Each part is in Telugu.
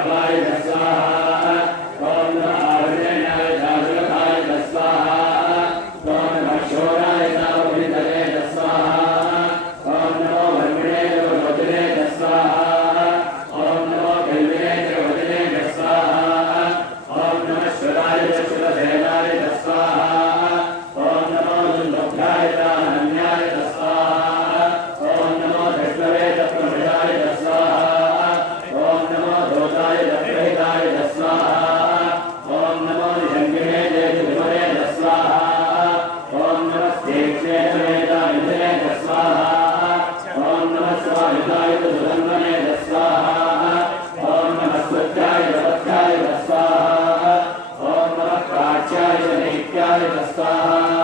Shabbat Rastafari, Rastafari.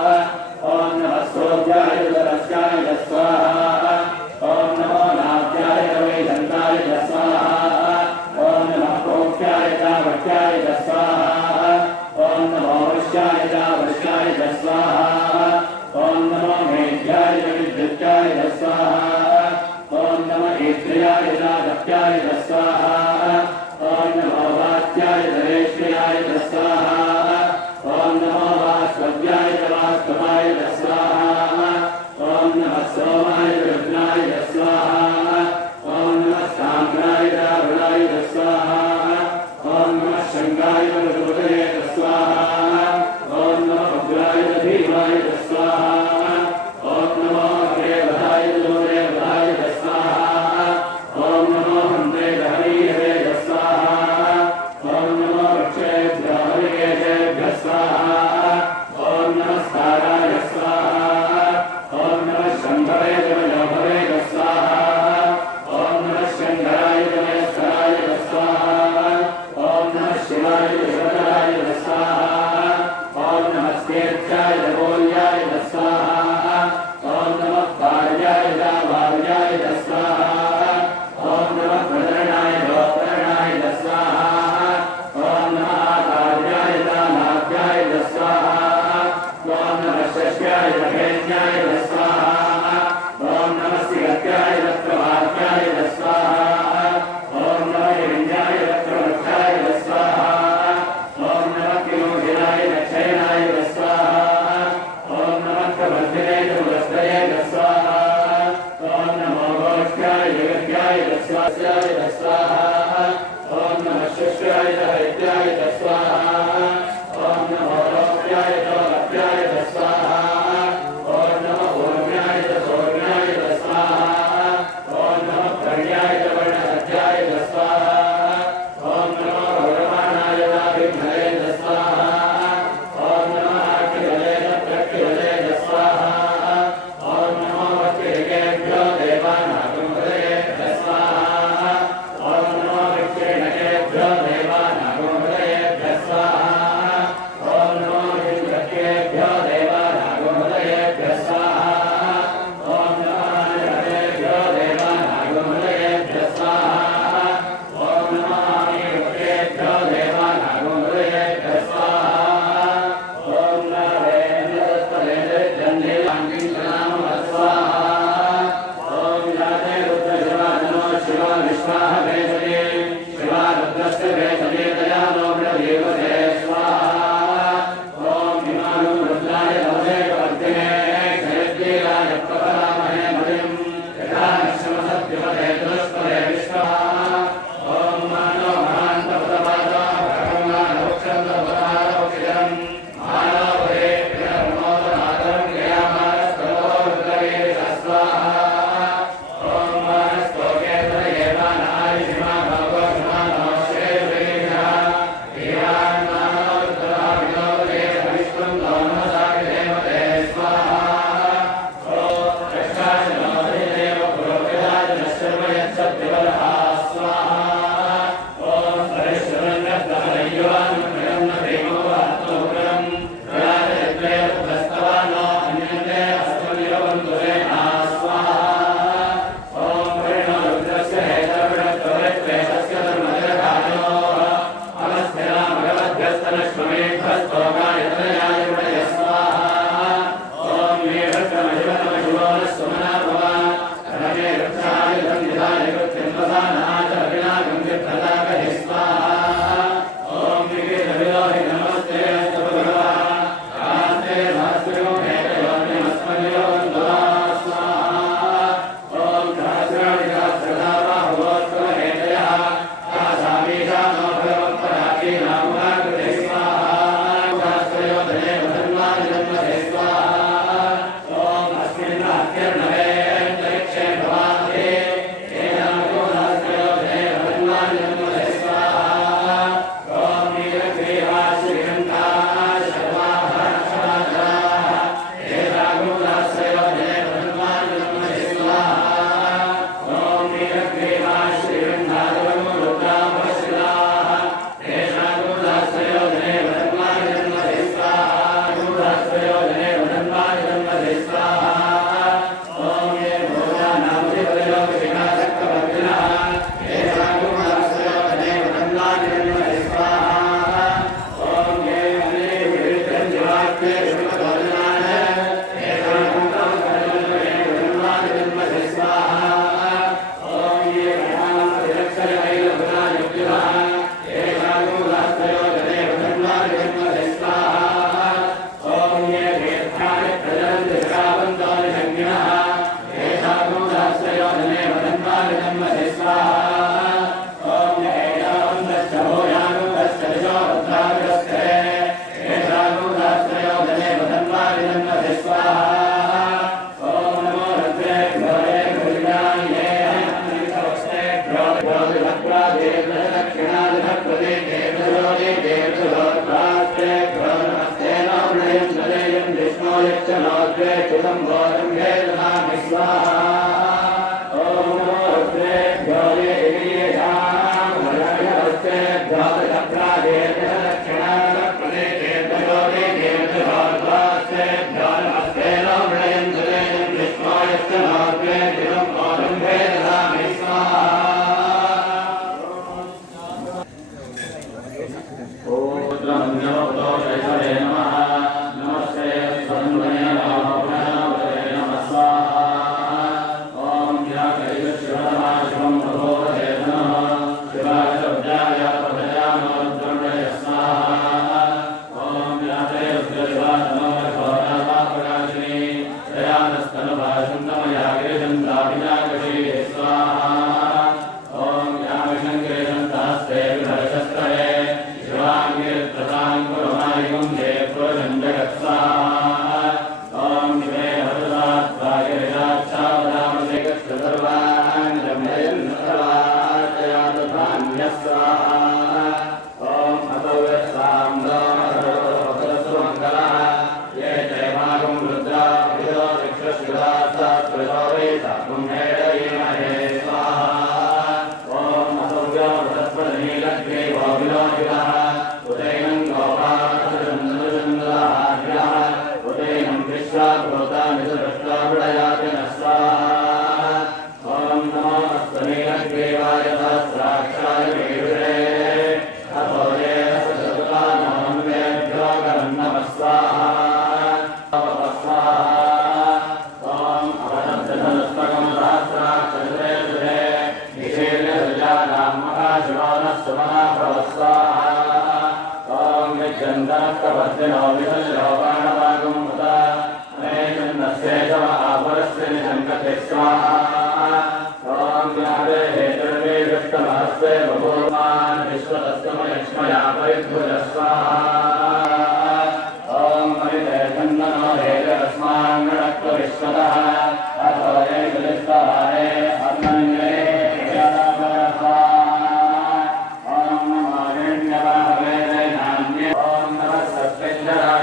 शस्याय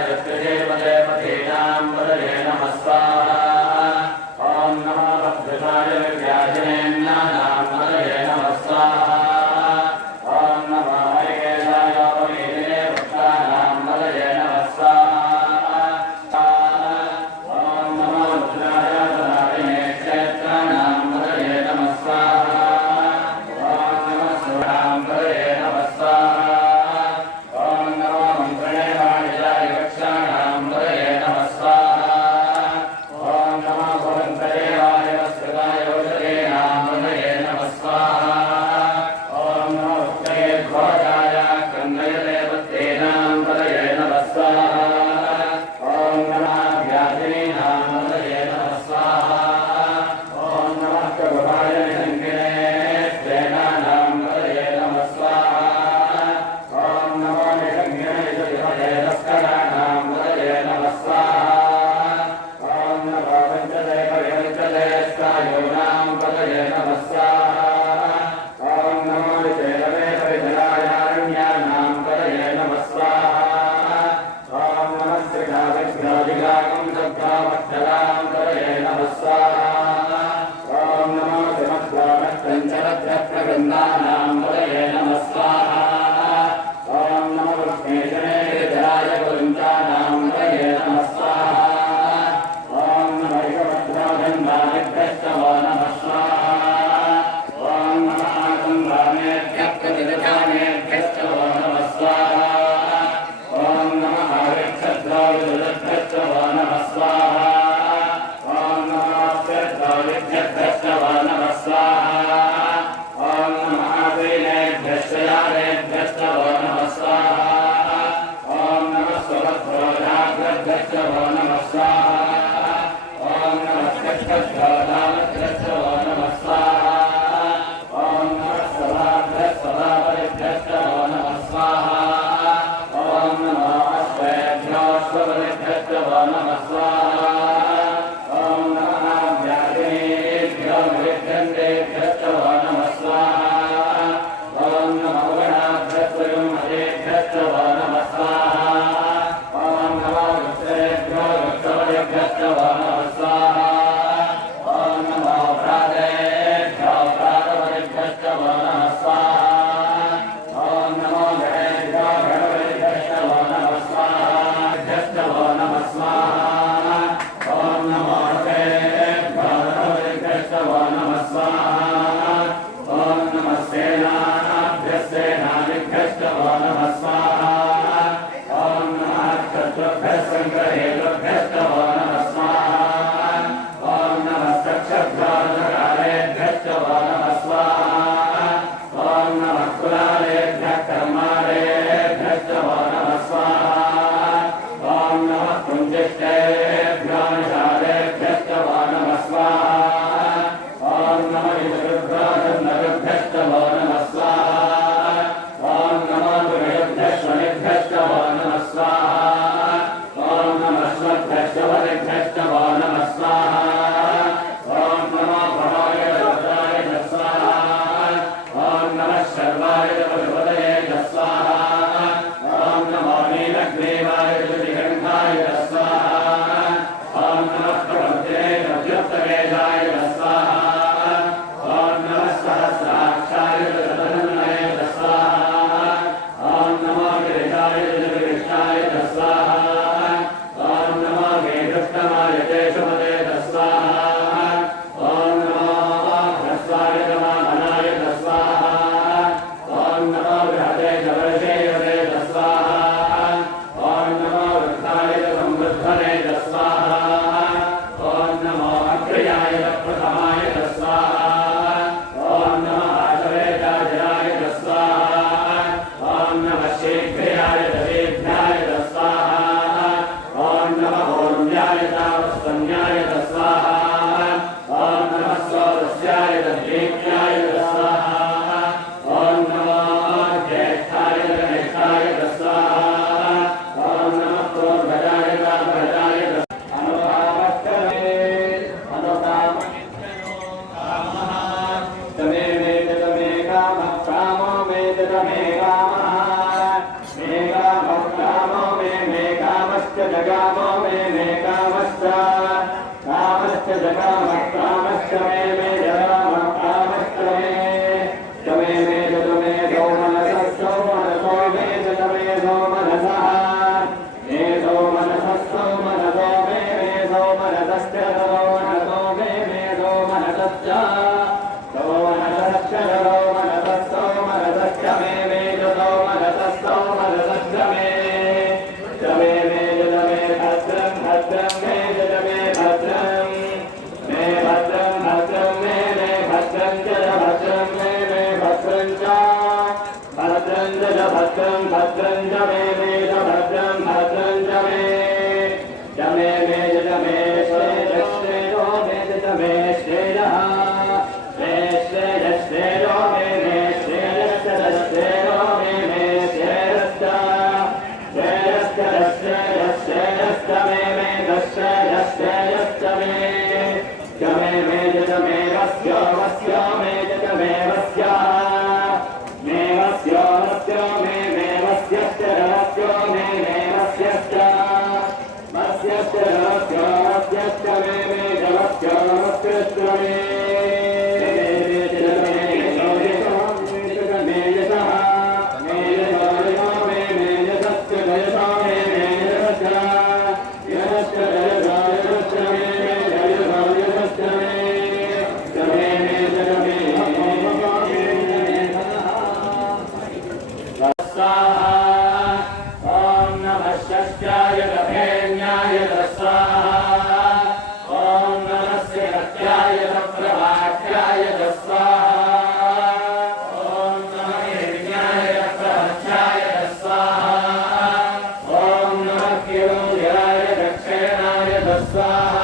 जय मे मे वस्यश्च ॐ नमः किरोध्याय दक्षिणाय स्वाहा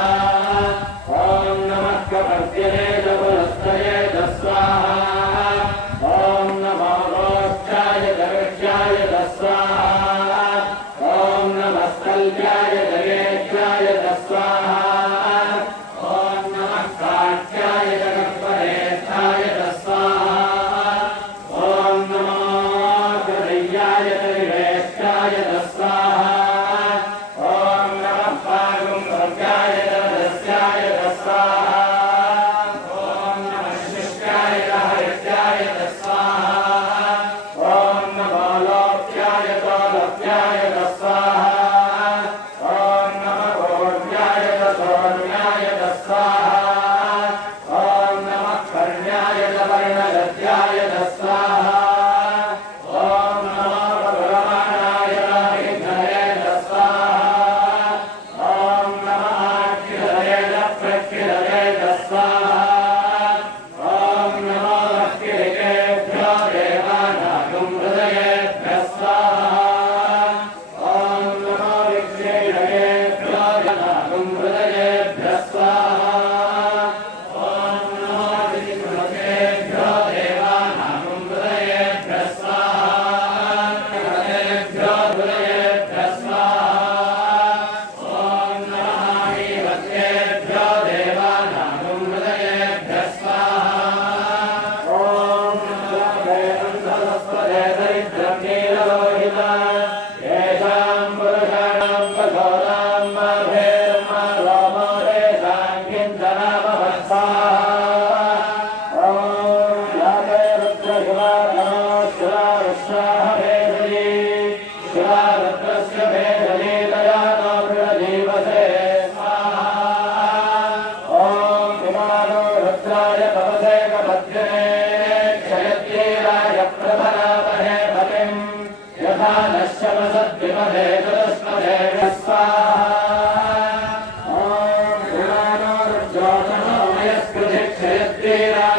క్షయస్పృతి క్షయత్రేరా